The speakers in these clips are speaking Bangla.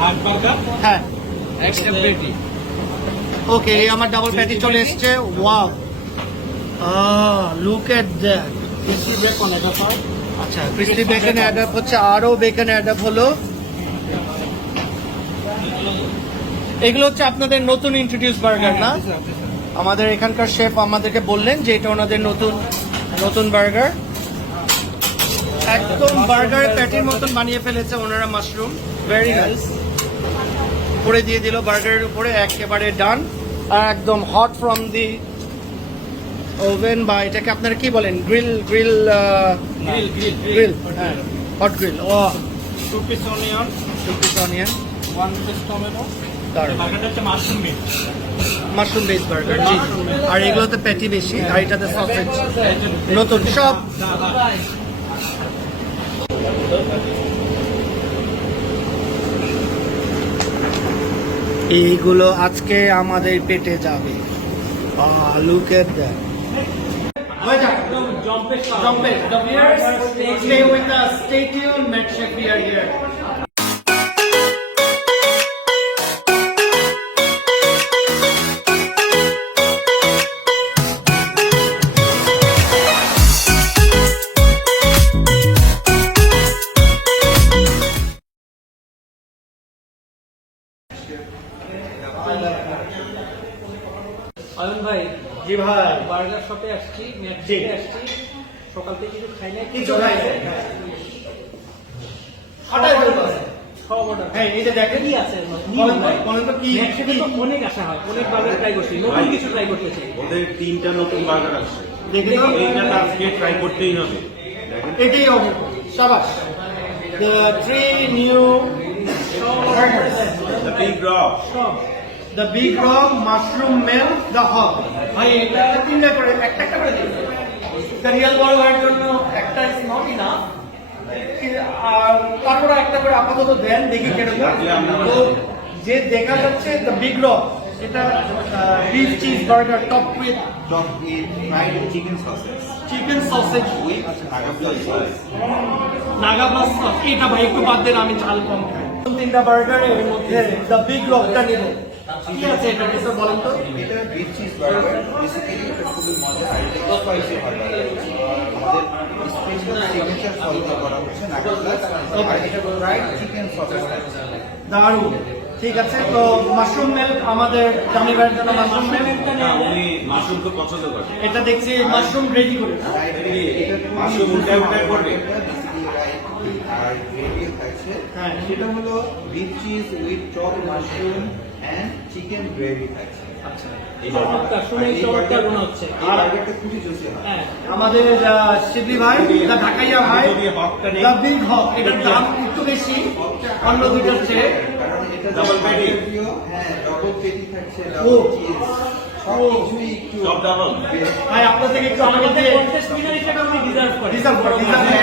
হার্ড বার্গার, হ্যাঁ একটা পেটি। ওকে, আমার ডাবল প্যাটি চলে এসছে। Wow, look at that. Crispy beacon এটা পাও। আচ্ছা, ক্রিসপি বেকন অ্যাড আপ হচ্ছে, আরো বেকন অ্যাড আপ হলো। এগুলো হচ্ছে আপনাদের নতুন ইন্ট্রোডিউস বার্গার না? আমাদের এখানকার শেফ আমাদেরকে বললেন যে এটা ওনাদের নতুন বার্গার। একদম বার্গার প্যাটির মতন বানিয়ে ফেলেছে ওনারা। মাশরুম ভেরি নাইস করে দিয়ে দিল বার্গারের উপরে, একেবারে ডান। আর একদম হট ফ্রম দি ওভেন, বা এটাকে আপনারা কি বলেন, গ্রিল গ্রিল হ্যাঁ, হট গ্রিল। ও 2 piece onion, 2 piece onion, 1 piece tomato. দারুণ। বার্গারটা হচ্ছে mushroom meat. Mushroom base burger, জি। আর এগুলোতে প্যাটি বেশি, আর এটাতে সসেজ নতুন সব। এইগুলো আজকে আমাদের পেটে যাবে। Look at that. Jump it. The viewers, stay with us. Stay tuned. MedChef, we are here. Ayan ভাই, জি ভাই, বার্গার শপে আসছি, জি। ম্যাকডোনাল্ডে আসছি। সকাল থেকে কিছু খাই নাই, কিছু খাই নাই। হঠাৎ করে সব অর্ডার। হ্যাঁ, এই যে দেখেন, কি আছে বলেন তো, বলেন তো কি ম্যাকডোনাল্ডে তো অনেক আসা হয়, অনেক বার্গার ট্রাই করছি, নতুন কিছু ট্রাই করতে চাই। ওদের 3টা নতুন বার্গার আসছে, দেখে তো এইটা আজকে ট্রাই করতেই হবে। দেখেন এটাই হবে। শাবাশ। The 3 new burgers. The big rock, সব The Big Rock, Mushroom Melt, The Hog. ভাই এটা তিনটা করে, একটা করে দিন। The real বড় হওয়ার জন্য একটা is not enough. আর তারপরে একটা করে আপাতত দেন, দেখি কিরকম। তো যে দেখা যাচ্ছে The Big Rock, এটা beef cheese burger topped with top with fried chicken sausage chicken sausage with naga plus sauce. Naga plus sauce. এটা ভাই একটু বাদ দেন, আমি ঝাল কম খাই। তিনটা বার্গারের মধ্যে The Big Rockটা নিব। কি আছে এটা কিছু বলেন তো? এটা beef cheese burger, basically এটা খুবই মজা আর এটা স্পাইসি হয় আমাদের স্পেশাল সিগনেচার সস দিয়ে করা হচ্ছে নাগা প্লাস, আর এটা ফ্রাইড চিকেন সসেজ আছে। দারুণ। ঠিক আছে, তো মাশরুম মিল্ক আমাদের জামি ভাইয়ের জন্য মাশরুম মিল্ক। উনি মাশরুম খুব পছন্দ করেন। এটা দেখছি মাশরুম রেডি করে না? মাশরুম উল্টায় উল্টায় করবে। আর গ্রেভি থাকছে, হ্যাঁ। সেটা হলো beef cheese with chop mushroom and chicken gravy থাকছে। চমৎকার, শুনে চমৎকার মনে হচ্ছে। এই বার্গারটা খুবই জুসি হয়। হ্যাঁ, আমাদের শিবলি ভাই, দা ঢাকাইয়া ভাই, যদি হকটা নেই, দা বিগ হক। এটার দাম একটু বেশি অন্য দুটোর চেয়ে। কারণ এটা Double patty? হ্যাঁ, ডবল পেটি থাকছে, ও। ডাবল চিজ, সবকিছুই একটু সব ডাবল। ভাই আপনার থেকে একটু আমাকে আমাদের দিয়ে কন্টেস্ট উইনার হিসেবে উনি ডিজার্ভ করে। রিজার্ভ করে।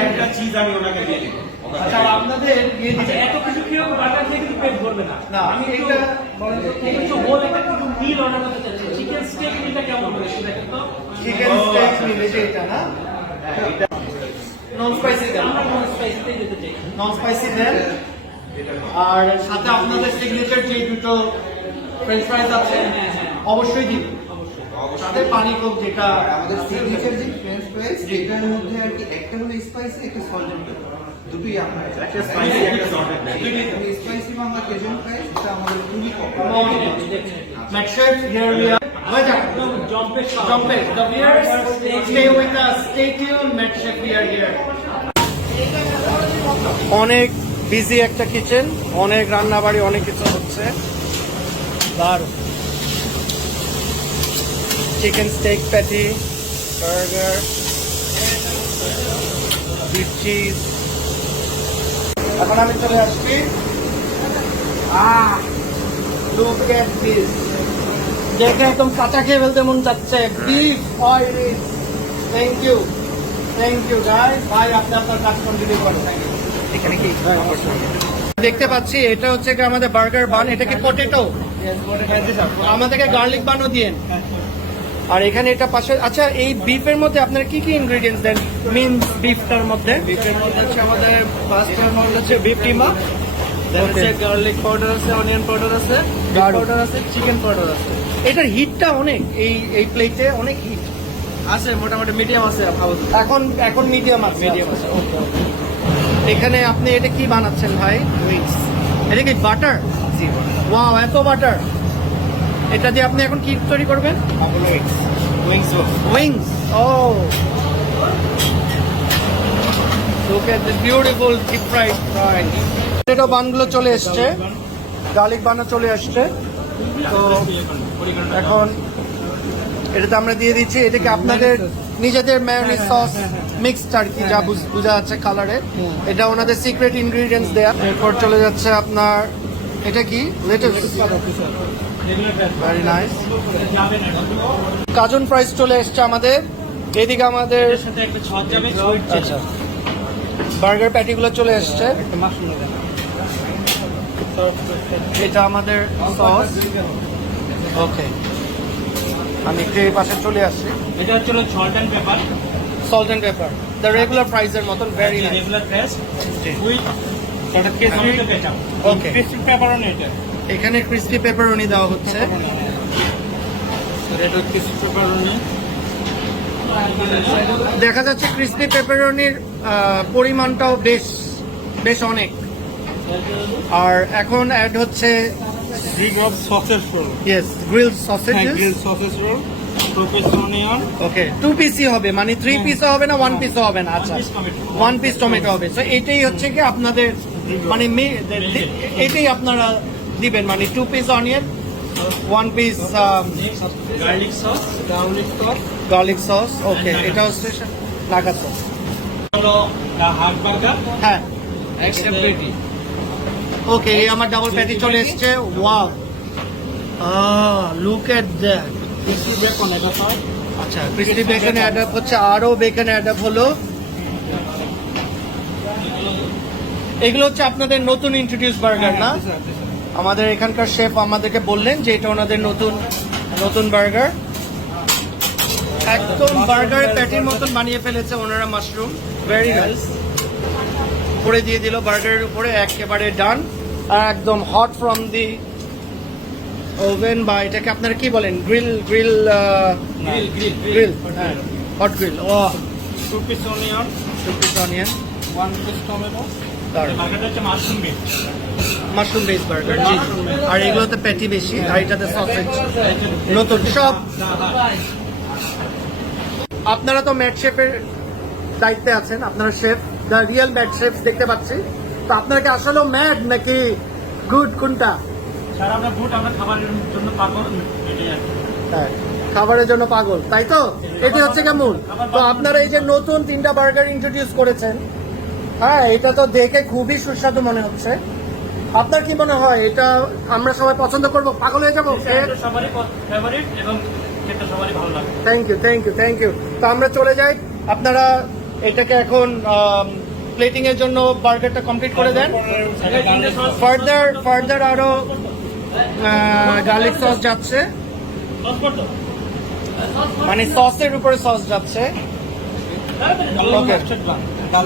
একটা চিজ আমি ওনাকে দিয়ে দিব। আচ্ছা, আপনাদের দিয়ে আচ্ছা, দিতে এত কিছু খেয়েও বার্গার দিয়ে কিন্তু পেট ভরবে না। না, আমি একটু এটা একটু হোল একটা কিন্তু মিল অর্ডার করতে চাচ্ছি। চিকেন স্টেক মিলটা কেমন হবে সেটা দেখেন তো। চিকেন স্টেক মিল, এটা না? নন স্পাইসি দেন, আমরা নন স্পাইসিতে যেতে চাই। নন স্পাইসি দেন। আর সাথে আপনাদের সিগনেচার যে দুটো ফ্রেঞ্চ ফ্রাইজ আছে, হ্যাঁ, হ্যাঁ। অবশ্যই দিন। সাথে পানি কোক, যেটা আর আমাদের সিগনেচার যে ফ্রেঞ্চ ফ্রাইজ, এটার মধ্যে আর কি একটা হলো স্পাইসি, একটা সল্টেড দুটোই আপনার আছে। একটা স্পাইসি, একটা সল্টেড। স্পাইসি বাংলা কেজন ফ্রাইজ, এটা আমাদের খুবই popular. MedChef, here we are. একদম জম্পের স্বাদ। Jump it. The viewers, stay with us. Stay tuned. MedChef, we are here. অনেক বিজি একটা কিচেন, অনেক রান্না বাড়ি, অনেক কিছু হচ্ছে। দারুণ। Chicken stake patty, burger, beef cheese. এখন আমি চলে আসছি। Look at this. দেখে একদম কাঁচা খেয়ে ফেলতে মন যাচ্ছে। Beef oil. Thank you guys. ভাই আপনি আপনার কাজ কন্টিনিউ করেন। এখানে কি দেখতে পাচ্ছি, এটা হচ্ছে কি আমাদের বার্গার বান। এটা কি পটেটো? আমাদেরকে গার্লিক বানও দিয়েন। আর এখানে এটা পাশে, আচ্ছা এই বিফের মধ্যে আপনারা কি কি ইনগ্রেডিয়েন্টস দেন? মিন্স বিফটার মধ্যে বিফের মধ্যে হচ্ছে আমাদের ফার্স্ট টাইম হচ্ছে বিফ কিমা, গার্লিক পাউডার আছে, অনিয়ন পাউডার আছে, পাউডার আছে, চিকেন পাউডার আছে। এটার হিটটা অনেক, এই প্লেটে অনেক হিট আছে, মোটামুটি মিডিয়াম আছে আপাতত। এখন মিডিয়াম আছে, ওকে। এখানে আপনি এটা কি বানাচ্ছেন ভাই? উইংস। এটা কি বাটার? জি, ওয়াও, এত বাটার। এটা দিয়ে আপনি এখন কি তৈরি করবেন? উইংস। ও, look at this beautiful deep fried fries. Potato বানগুলো চলে এসছে, গার্লিক বানও চলে আসছে। তো এখন এটাতে আমরা দিয়ে দিচ্ছি, এটাকে আপনাদের নিজেদের মেয়োনিজ সস মিক্সড আর কি, যা বোঝা যাচ্ছে কালারে। এটা ওনাদের সিক্রেট ইনগ্রিডিয়েন্টস দেয়া। এরপর চলে যাচ্ছে আপনার, এটা কি? Lettuce. Very nice. Cajun fries চলে এসছে আমাদের। এদিকে আমাদের আচ্ছা বার্গার প্যাটিগুলো চলে এসছে। এটা আমাদের সস। ওকে, আমি একটু এই পাশে চলে আসছি। এটা হচ্ছে salt and pepper. Salt and pepper, the regular ফ্রাইজের মতন, very nice. Regular fresh with tomato ketchup. Okay, crispy pepperoni এটা। এখানে ক্রিসপি পেপারনি দেওয়া হচ্ছে। এটা ক্রিসপি পেপারনি। দেখা যাচ্ছে ক্রিসপি পেপারনির পরিমাণটাও বেশ অনেক। আর এখন অ্যাড হচ্ছে sausage roll. Yes, grilled sausages. Sausage roll, 2 piece onion, okay, 2 পিসই হবে, মানে 3 পিসও হবে না, 1 পিসও হবে না। আচ্ছা, 1 পিস টমেটো হবে। সো এটাই হচ্ছে কি আপনাদের, মানে এটাই আপনারা দিবেন, মানে 2 piece onion, 1 piece garlic sauce, garlic sauce. Okay, এটা হচ্ছে নাগা সস। হলো হাফ বার্গার, হ্যাঁ, একটা পেটি। ওকে, এই আমার ডাবল প্যাটি চলে এসছে। Wow, look at that. Crispy beacon এটা হয়। আচ্ছা, ক্রিসপি বেকন অ্যাড আপ হচ্ছে, আরো বেকন অ্যাড আপ হলো। এগুলো হচ্ছে আপনাদের নতুন ইন্ট্রোডিউস বার্গার না? আমাদের এখানকার শেফ আমাদেরকে বললেন যে এটা ওনাদের নতুন বার্গার। একদম বার্গারের প্যাটির মতন বানিয়ে ফেলেছে ওনারা, মাশরুম, ভেরি নাইস। উপরে দিয়ে দিল বার্গারের উপরে, একেবারে ডান। আর একদম হট ফ্রম দি ওভেন, বা এটাকে আপনারা কি বলেন? গ্রিল, হ্যাঁ, হট গ্রিল। ও, 2 piece onion, 2 piece onion, 1 piece tomato. বার্গারটা হচ্ছে mushroom base. Mushroom base burger, জি। আর এগুলোতে প্যাটি বেশি, আর এটাতে সসেজ নতুন সব। আপনারা তো ম্যাট শেফের দায়িত্বে আছেন, আপনারা chef, the real Matt chef দেখতে পাচ্ছি। তো আপনারা কি আসলেও ম্যাড নাকি গুড, কোনটা? স্যার আমরা গুড, আমরা খাবারের জন্য পাগল, এটাই আর কি। হ্যাঁ, খাবারের জন্য পাগল, তাই তো? এটি হচ্ছে কেমন? তো আপনারা এই যে নতুন 3টা বার্গার ইন্ট্রোডিউস করেছেন, হ্যাঁ, এটা তো দেখে খুবই সুস্বাদু মনে হচ্ছে। আপনার কি মনে হয় এটা আমরা সবাই পছন্দ করব, পাগল হয়ে যাবো? এটা সবারই ফেভারিট এবং খেতে সবারই ভালো লাগে। Thank you. তো আমরা চলে যাই, আপনারা এটাকে এখন প্লেটিং এর জন্য বার্গারটা কমপ্লিট করে দেন। ফার্দার আরো গার্লিক সস যাচ্ছে, মানে সসের উপরে সস যাচ্ছে। ওকে,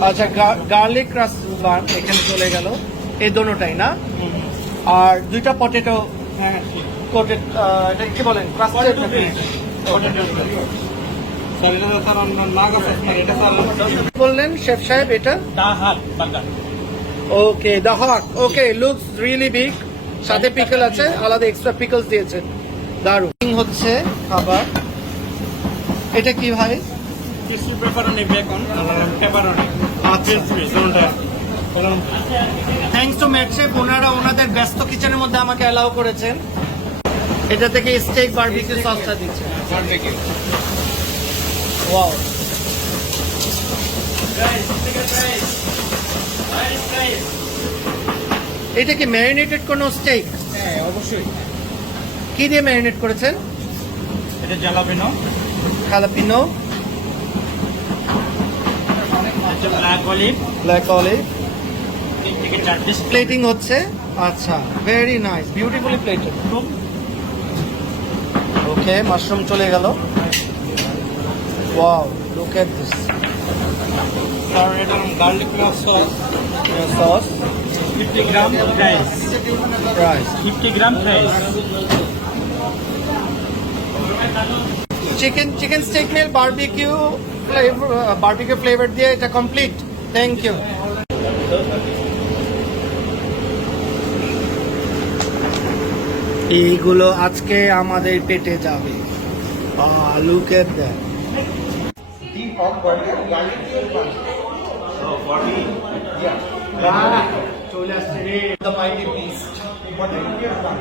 আচ্ছা, গার্লিক ক্রাস্ট বান এখানে চলে গেল, এই দোনোটাই না? আর 2টা পটেটো কোটেড, এটা কি বলেন, ক্রাস্টেড বললেন শেফ সাহেব? এটা দা হাট burger. Okay, the hot. Okay, looks really big, সাথে পিকল আছে, আলাদা এক্সট্রা পিকলস দিয়েছে, দারুণ হচ্ছে খাবার। এটা কি ভাই? Crispy pepperoni, beacon, pepperoni. আচ্ছা, থ্যাংকস টু ম্যাট শেফ, ওনারা ওনাদের ব্যস্ত কিচেনের মধ্যে আমাকে অ্যালাউ করেছেন। এটা থেকে স্টেক বারবিকিউ সসটা দিচ্ছে। ওয়াও, এটা কি ম্যারিনেটেড কোনো স্টেক? হ্যাঁ, অবশ্যই। কি দিয়ে ম্যারিনেট করেছেন? এটা জ্যালাপিনো, খালাপিনো, ব্ল্যাক অলিভ, 3 থেকে 4 পিস প্লেটিং হচ্ছে। আচ্ছা, ভেরি নাইস, বিউটিফুলি প্লেটেড। ওকে, মাশরুম চলে গেল। Wow, look at this. Sir এটা গার্লিক সস সস 50 গ্রাম ফ্রাইস প্রাইস 50 গ্রাম ফ্রাইস চিকেন স্টেক মিল বারবিকিউ ফ্লেভার দিয়ে এটা কমপ্লিট থ্যাংক ইউ এইগুলো আজকে আমাদের পেটে যাবে look at that The hog burger, garlic fuel bun. So 40. Yeah. চলে আসছে রে the mighty beast Potato fuel bun.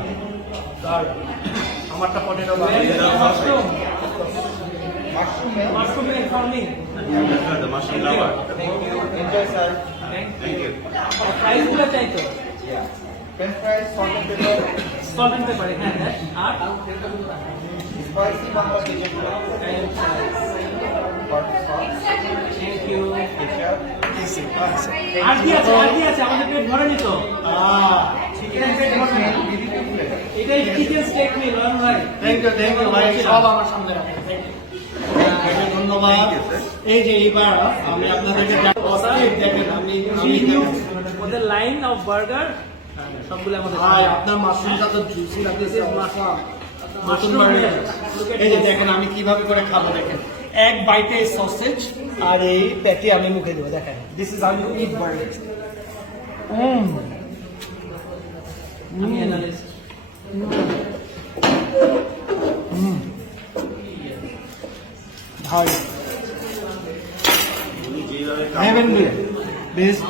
Sir আমারটা potato mushroom Mushroom meal. Mushroom এর farming The mushroom lover. Enjoy, sir. Thank you. ফ্রাইস গুলো চাই তো Yeah. French fries, salt and pepper, salt and pepper এখানে দেন আর spicy Bangla chicken fry. Hot sauce, thank you ketchup, আর কি আছে আমাদের পেট ভরে নিত chicken steak meal, BBQ flavor. এটাই চিকেন স্টেক মিল ভাই থ্যাংক ইউ ভাই সব আমার সামনে রাখেন ধন্যবাদ এই যে এইবার আমি আপনাদেরকে দেখেন আমি ওদের লাইন অফ বার্গার সবগুলো আমাদের ভাই আপনার মাশরুমটা তো জুসি লাগতেছে মাশরুম এই যে দেখেন আমি কিভাবে করে খাবো দেখেন এক বাইটে সসেজ আর এই প্যাটি আমি মুখে দেবো দেখেন this is how you eat burger আমি অ্যানালিস্ট ভাই উনি যেভাবে খাওয়া হেভেনলি বেস্ট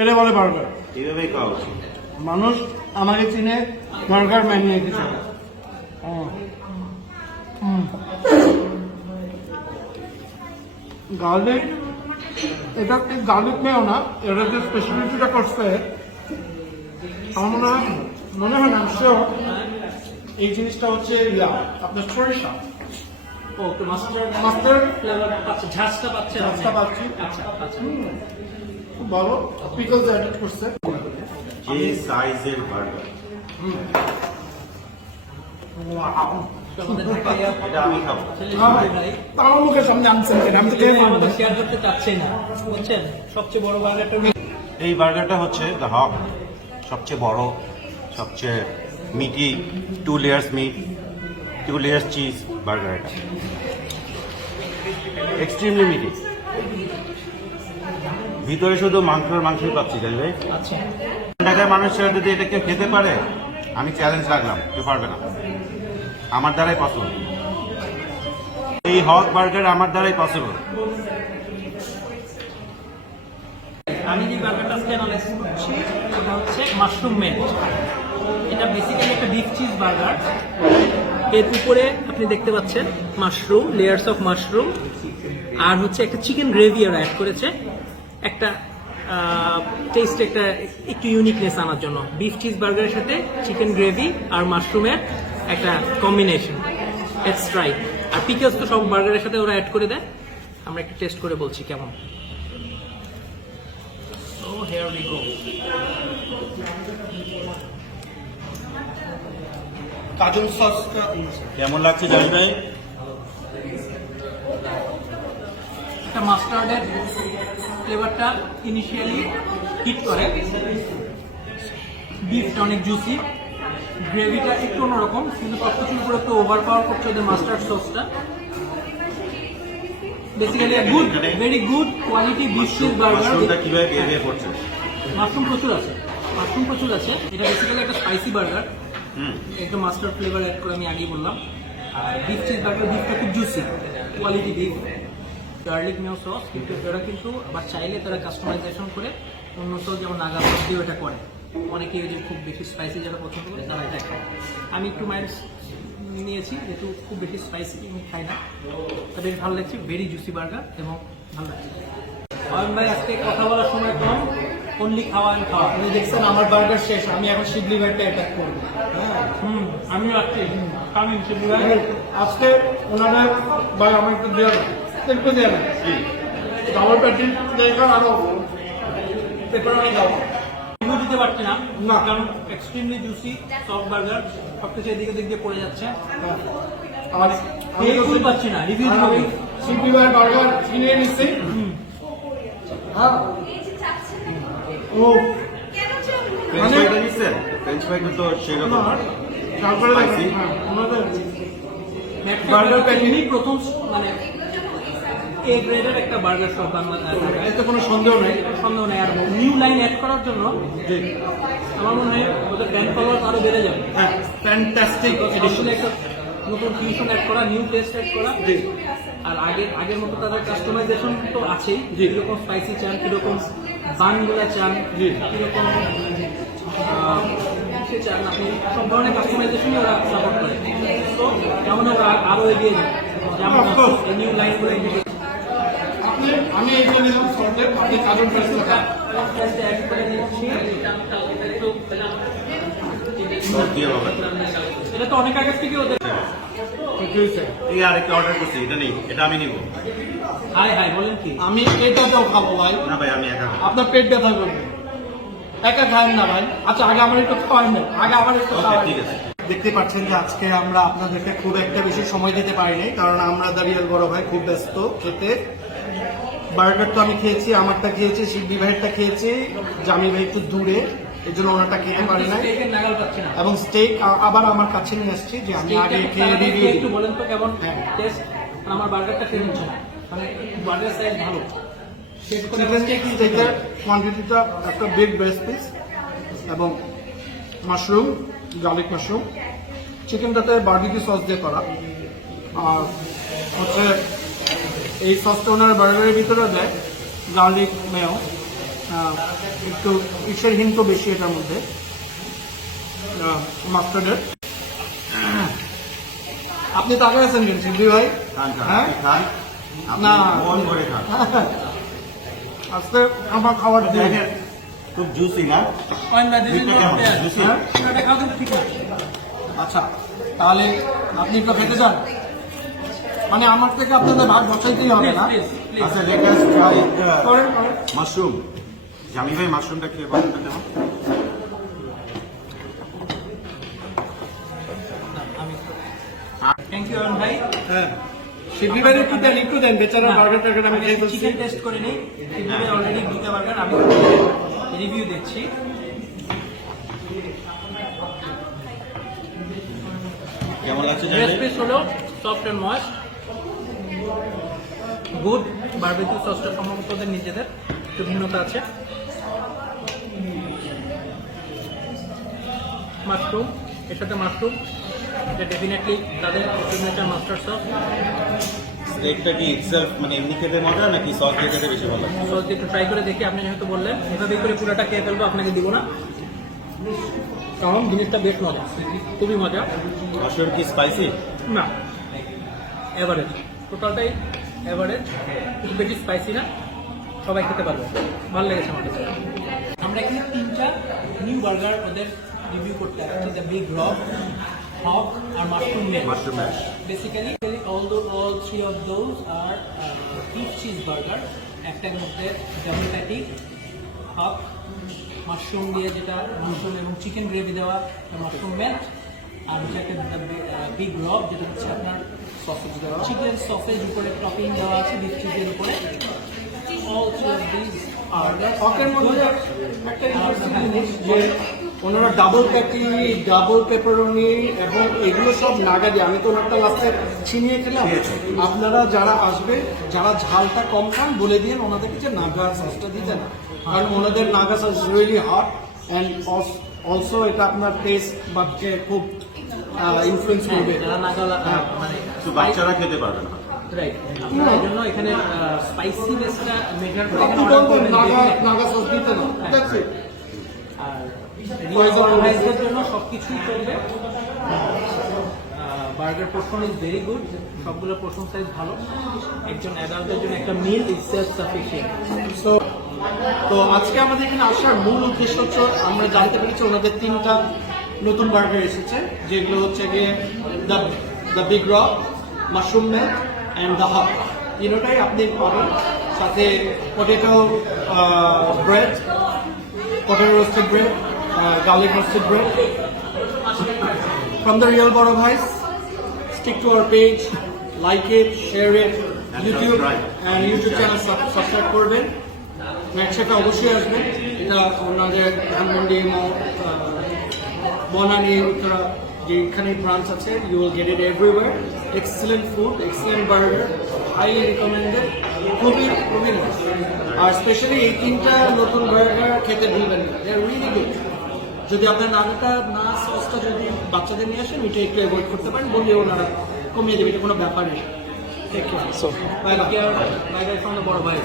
এটা বলে বার্গার এইভাবেই খাওয়া উচিত। মানুষ আমাকে চিনে বার্গার ম্যানিয়ে দিচ্ছে গার্লিক এটা গার্লিক মেও না এটা যে স্পেশালিটিটা করছে আমার মনে হয় না শিওর এই জিনিসটা হচ্ছে আপনার সরিষা ও তো মাস্টার্ড মাস্টার্ড ফ্লেভার পাচ্ছে ঝাঁজটা পাচ্ছে রাস্তা পাচ্ছি আচ্ছা আচ্ছা খুব ভালো পিকলস অ্যাড করছে যে সাইজের বার্গার Wow. আমাদের ঢাকায় এটা আমি খাবো। আমার মুখের সামনে আনছেন কেন? আমি তো খেয়ে নেবো। শেয়ার করতে চাচ্ছি না বুঝছেন সবচেয়ে বড় বার্গারটা এই বার্গারটা হচ্ছে দ্য হক, সবচেয়ে বড়, সবচেয়ে meaty, 2 layers meat, 2 layers cheese burger. এটা এক্সট্রিমলি মিটি, ভিতরে শুধু মাংসই পাচ্ছি। জানি ভাই, আচ্ছা ঢাকার মানুষরা যদি এটা কেউ খেতে পারে, আমি চ্যালেঞ্জ রাখলাম, কেউ পারবে না। আমার দ্বারাই পসিবল, এই হক বার্গার আমার দ্বারাই পসিবল। আমি যে বার্গারটা আজকে অ্যানালাইজ করছি এটা হচ্ছে মাশরুম মেল্ট। এটা বেসিক্যালি একটা বিফ চিজ বার্গার। এর উপরে আপনি দেখতে পাচ্ছেন মাশরুম, লেয়ার্স অফ মাশরুম, আর হচ্ছে একটা চিকেন গ্রেভি ওরা অ্যাড করেছে একটা টেস্ট, একটা একটু ইউনিকনেস আনার জন্য। বিফ চিজ বার্গারের সাথে চিকেন গ্রেভি আর মাশরুমের একটা কম্বিনেশন, ইটস রাইট। আর পিকলস তো সব বার্গারের সাথে ওরা অ্যাড করে দেয়। আমরা একটু টেস্ট করে বলছি কেমন। So here we go. Kajal sauce কেমন লাগছে জানি ভাই? একটা মাস্টার্ডের ফ্লেভারটা ইনিশিয়ালি হিট করে, বিফটা অনেক জুসি, গ্রেভিটা একটু অন্যরকম, কিন্তু সবকিছুর উপরে একটু ওভার পাওয়ার করছে ওদের মাস্টার্ড সসটা। Basically good, very good quality beef cheese মাশরুমটা বার্গার। কিভাবে বেরিয়ে পড়ছে? মাশরুম প্রচুর আছে, মাশরুম প্রচুর আছে। এটা বেসিক্যালি একটা স্পাইসি বার্গার, একটু মাস্টার্ড ফ্লেভার অ্যাড করে আমি আগেই বললাম। আর বিফ চিজ বার্গার, বিফটা খুব জুসি, কোয়ালিটি বিফ। গার্লিক মেও সস, কিন্তু এরা কিন্তু আবার চাইলে তারা কাস্টমাইজেশন করে অন্য সস যেমন নাগা সস দিয়ে এটা করে। অনেকে যে খুব বেশি স্পাইসি যারা পছন্দ করে তারা এটা খায়। আমি একটু মাইল্ড নিয়েছি, যেহেতু খুব বেশি স্পাইসি আমি খাই না। তা বেশ ভালো লাগছে, ভেরি জুসি বার্গার এবং ভালো লাগছে। অয়ন ভাই আজকে কথা বলার সময় কম, অনলি খাওয়া and খাওয়া। আপনি দেখছেন আমার বার্গার শেষ, আমি এখন শিবলি ভাইটা অ্যাটাক করবো। আমিও আসছি, আমি শিবলি ভাই। আজকে ওনারা ভাই আমার একটু দেওয়া একটু দেওয়া না আমার প্যাটি দেখা আরো পেপার আমি খাবো রিভিউ দিতে পারছি না, না। কারণ এক্সট্রিমলি জুসি সফট বার্গার, সবকিছু এদিকে দিক দিয়ে পড়ে যাচ্ছে। আমার ফুল পাচ্ছি না রিভিউ দিব কি? শিল্পী ভাই বার্গার কিনে নিচ্ছি হ্যাঁ ও ফ্রেঞ্চ ফ্রাইটা নিচ্ছেন? ফ্রেঞ্চ ফ্রাইটা তো সেরকম তারপরে Spicy? ওনাদের বার্গার বার্গার প্যাটিনি প্রথম মানে এ গ্রেডের একটা বার্গার শপ এতে কোনো সন্দেহ নেই সন্দেহ নেই। আর নিউ লাইন অ্যাড করার জন্য আমার মনে হয় ওদের ব্র্যান্ড ফলোয়ার আরো বেড়ে যাবে। হ্যাঁ ফ্যান্টাস্টিক আসলে একটা নতুন ফিউশন অ্যাড করা, নিউ টেস্ট অ্যাড করা। জি আর আগের মতো তাদের কাস্টমাইজেশন তো আছেই, জি। কিরকম স্পাইসি চান, কিরকম বানগুলা চান, জি। কিরকম সে চান, আপনি সব ধরনের কাস্টমাইজেশনই ওরা সাপোর্ট করে। তো কেমন ওরা আরো এগিয়ে যায়, যেমন Of course. এই নিউ লাইনগুলো ইন্ডিকেট আমি এইগুলো নিলাম সল্টে আপনি কাজল প্রেসটা অ্যাড করে নিচ্ছি। সস দিয়ে হবে। এটা তো অনেক আগের থেকে ওদের এই আরেকটা অর্ডার করছি, এটা নেই, এটা আমি নিব। হাই হাই বলেন কি আমি এটাটাও খাবো ভাই না ভাই, আমি একা খাবো। আপনার পেট ব্যথা করবে একা খাবেন না ভাই আচ্ছা আগে আমার একটু খাওয়ান না আগে আমার একটু ওকে, খাওয়ান ঠিক আছে। দেখতে পাচ্ছেন যে আজকে আমরা আপনাদেরকে খুব একটা বেশি সময় দিতে পারিনি কারণ আমরা দাঁড়িয়াল বড় ভাই খুব ব্যস্ত খেতে বার্গার তো আমি খেয়েছি আমারটা খেয়েছি শিববি ভাইয়েরটা খেয়েছি জামি ভাই একটু দূরে এই জন্য ওনারটা খেতে পারি না স্টেকের নাগাল পাচ্ছি না। এবং স্টেক আবার আমার কাছে নিয়ে আসছি যে আমি আগে খেয়ে রিভিউ একটু বলেন তো কেমন হ্যাঁ। টেস্ট। আমার বার্গারটা খেয়ে নিচ্ছে না, মানে বার্গার সাইজ ভালো। শেষ করে চিকেন স্টেকের কোয়ান্টিটিটা একটা বিগ ব্রেস্ট পিস এবং মাশরুম গার্লিক মাশরুম চিকেনটাতে বার্বিকিউ সস দিয়ে করা আর হচ্ছে এই সসটা ওনার বার্গারের ভিতরে দেয় গার্লিক মেয় একটু ইসের হিন্ত বেশি এটার মধ্যে মাস্টার্ডের আপনি তাকায় আছেন কেন শিবলি ভাই খান, খান, হ্যাঁ আপনি খান। আপনি না। মন করে খান। আজকে আমার খাবার দিয়ে দেখেন, খুব জুসি না? দিকটা কেমন? জুসি? হ্যাঁ? এটা খাওয়া ঠিক না। আচ্ছা তাহলে আপনি একটু খেতে চান মানে আমার থেকে আপনাদের ভাগ বসাইতেই হবে না প্লিজ প্লিজ আচ্ছা, let us try করেন, করেন। মাশরুম। জামি ভাই মাশরুমটা খেয়ে বলেন তো কেমন? থ্যাংক ইউ অরুণ ভাই। হ্যাঁ শিবলি ভাই একটু দেন বেচারা বার্গার টার্গার আমি খেয়ে ফেলছি চিকেন টেস্ট করে নিই। অলরেডি দুটা বার্গার আমি রিভিউ দিচ্ছি। কেমন লাগছে জানি? ব্রেস্ট পিস হলো soft and moist, good. Barbecue সসটা সম্ভবত ওদের নিজেদের একটু ভিন্নতা আছে। মাশরুম, এর সাথে মাশরুম এটা ডেফিনেটলি তাদের সিগনেচার মাস্টার সস। স্টেকটা কি itself মানে এমনি খেতে মজা নাকি সস দিয়ে খেতে বেশি ভালো? সস দিয়ে একটু ট্রাই করে দেখি। আপনি যেহেতু বললেন এভাবেই করে পুরোটা খেয়ে ফেলবো, আপনাকে দিব না, কারণ জিনিসটা বেশ মজা, খুবই মজা। মাশরুম কি স্পাইসি? না, এভারেজ, টোটালটাই এভারেজ, খুব বেশি স্পাইসি না, সবাই খেতে পারবে, ভালো লেগেছে আমার কাছে। আমরা এখানে তিনটা নিউ বার্গার ওদের রিভিউ করতে আসছি, দ্য বিগ রক, হক আর mushroom melt. Mushroom mash. Basically, all three of those are beef cheeseburger. একটার মধ্যে ডাবল প্যাটি, হাফ মাশরুম দিয়ে যেটা মাশরুম এবং চিকেন গ্রেভি দেওয়া মাশরুম মেল্ট, আর হচ্ছে একটা বিগ রক যেটা হচ্ছে আপনার সসেজ দেওয়া, চিকেন সসেজ উপরে টপিং দেওয়া আছে বিফ চিজের উপরে। All three of these are হকের মধ্যে একটা ইন্টারেস্টিং জিনিস যে ওনারা ডাবল প্যাটি ডাবল পেপারনি এবং এগুলো সব নাগা দিয়ে আমি তো ওনারটা লাস্টে ছিনিয়ে খেলাম আপনারা যারা আসবে যারা ঝালটা কম খান বলে দিয়ে ওনাদেরকে যে নাগা সসটা দিতেন কারণ ওনাদের Naga sauce really hot and also এটা আপনার টেস্ট বাদকে খুব ইনফ্লুয়েন্স করবে যারা নাগালা মানে তো বাচ্চারা খেতে পারবে না। রাইট, আপনারা এই জন্য এখানে স্পাইসিনেসটা মেজার করে আপনি order বলবেন করবেন নাগা definitely। নাগা সস দিতেন দ্যাটস ইট আর রিয়ালাইজের জন্য সবকিছুই চলবে। Burger portion is very good, সবগুলো পোর্শন সাইজ ভালো, একজন অ্যাডাল্টের জন্য একটা মিল ইজ সেলফ সাফিসিয়েন্ট। সো তো আজকে আমাদের এখানে আসার মূল উদ্দেশ্য হচ্ছে আমরা জানতে পেরেছি ওনাদের তিনটা নতুন বার্গার এসেছে যেগুলো হচ্ছে গিয়ে the big rock, mushroom melt and the hub. তিনোটাই আপনি পাবেন, সাথে potato bread, potato roasted bread, garlic roasted bread. From the real Boro Bhais, stick to our page, like it, share it, YouTube YouTube channel subscribe করবেন। ম্যাকশেফে অবশ্যই আসবেন। এটা ওনাদের ধানমন্ডি বনানী উত্তরা যেখানে ব্রাঞ্চ আছে, you will get it everywhere. Excellent food, excellent burger, highly recommended, খুবই খুবই মজা। আর স্পেশালি এই 3টা নতুন বার্গার খেতে ভুলবেন না, দে আর রিয়েলি গুড। যদি আপনার না সসটা যদি বাচ্চাদের নিয়ে আসেন, এটা একটু অ্যাভয়েড করতে পারেন, বললে ওনারা কমিয়ে দেবে, এটা কোনো ব্যাপারই না। Take care. Bye buy from the বড় ভাই।